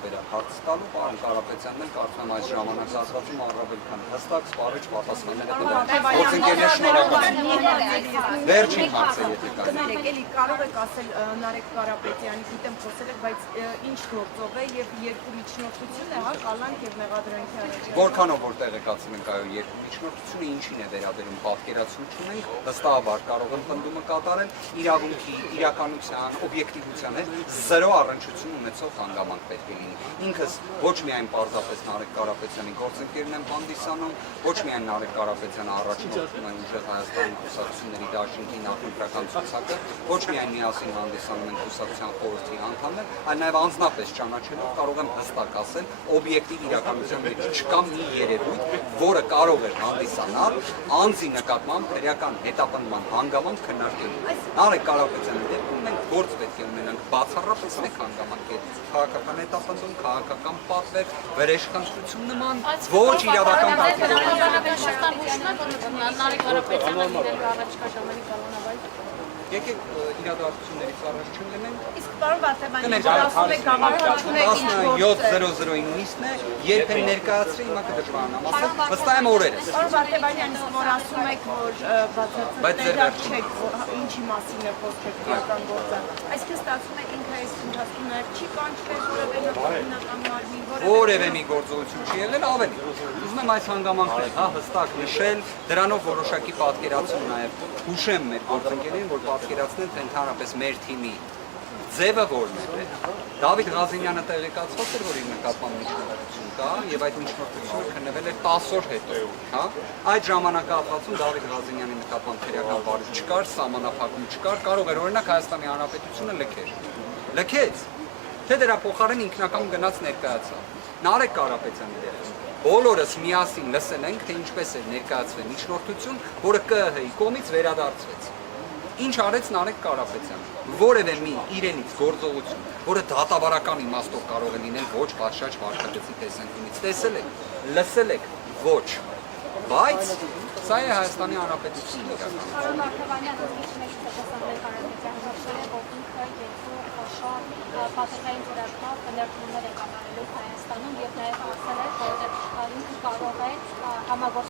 վերաբերյալ հարց տալու, պարոն Կարապետյանն էլ կարծում եմ այս ժամանակահատվածում առավել քան հստակ սպառիչ պատասխաններ է տվել։ Գործընկերներ շնորհակալ։ Վերջին հարցը եթե կա։ Էլի կարող եք ասել Նարեկ Կարապետյանի, գիտեմ խոսել եք, բայց ինչ գործով է եւ երկու միջնորդություն է, հա, կալանք եւ մեղադրանքի առաջ։ Որքանով որ տեղեկացել ենք այո երկու միջնորդությունը ինչին է վերաբերում պատկերացում չունենք, վստահաբար կարող են պնդումը կատարել իրավունքի, իրականության, օբյեկտիվության հետ զրո առնչություն ունեցող հանգամանք պետք է լինի։ Ինքս ոչ միայն պարզապես Նարեկ Կարապետյանի գործընկերն եմ հանդիսանում, ոչ միայն Նարեկ Կարապետյանը առաջնորդում է Ուժեղ Հայաստանի կուսակցությունների դաշինքի նախընտրական ցուցակը, ոչ միայն միասին հանդիսանում են կուսակցության խորհրդի անդամներ, այլ նաև անձնապես ճանաչելով կարող եմ հստակ ասել, օբյեկտիվ իրականության մեջ չկա մի երևույթ, որը կարող է հանդիսանալ անձի նկատմամբ քրեական հետապնդման հանգամանք քննարկելու։ Նարեկ Կարապետյանի դեպքում մենք գործ պետք է ունենանք բացառապես մեկ հանգամանք է քաղաքական հետապնդում, քաղաքական պատվեր, վրեժխնդրություն նման ոչ իրավական Նարեկ Կարապետյանը լինելու առաջկա ժամանակ կանոնավայր։ Եկեք իրադարձություններից առաջ չունենենք։ Իսկ պարոն Վարդանյանի, ասում եք գաղափարություն եք ինչ գործ է։ 17:09-ին է, երբ են ներկայացրի, հիմա կդժվարանամ ասել, վստահ եմ օրերս։ Պարոն Վարդանյանի, որ ասում եք, որ բացատրել չեք, ինչի մասին է խոսքը քրեական գործը։ Այսինքն ստացվում է ինքը այս ընթացքում նաև չի կանչվել որևէ նախնական մարմին, որևէ մի գործողություն չի եղել, ավելի։ Ուզում եմ այս հանգամանքները, հա, հստակ նշել, դրանով որոշակի պատկերացում նաև հուշեմ մեր գործընկերներին, որ պատկերացնեն, թե ընդհանրապես մեր թիմի ձևը որն է։ Դավիթ Ղազենյանը տեղեկացված էր, որ իր նկատմամբ միջնորդություն կա, եւ այդ միջնորդությունը քննվել է 10 օր հետո, հա։ Այդ ժամանակահատվածում Դավիթ Ղազենյանի նկատմամբ քրեական վարույթ չկար, սահմանափակում չկար, կարող էր օրինակ Հայաստանի Հանրապետությունը լքեր։ Լքեց, թե դրա փոխարեն ինքնակամ գնաց ներկայացավ։ Նարեկ Կարապետյանի դեպքում բոլորս միասին լսել ենք, թե ինչպես է ներկայացվել միջնորդություն, որը ԿԸՀ-ի կողմից վերադարձվեց։ Ինչ արեց Նարեկ Կարապետյանը։ Որևէ մի իրենից գործողություն, որը դատավարական իմաստով կարող է լինել ոչ պատշաճ վարքագծի տեսանկյունից, տեսել եք, լսել եք, ոչ։ Բայց սա է Հայաստանի Հանրապետությունն իրականում։ Պարոն Վարդանյանը ինչ մեջ տեսանել Կարապետյանը հաշվել է, որ ինքը երկու խոշոր պատերային ծրագրով կներդրումներ է կատարելու Հայաստանում եւ նաեւ ասել է, որ ինքը կարող է համագործակցել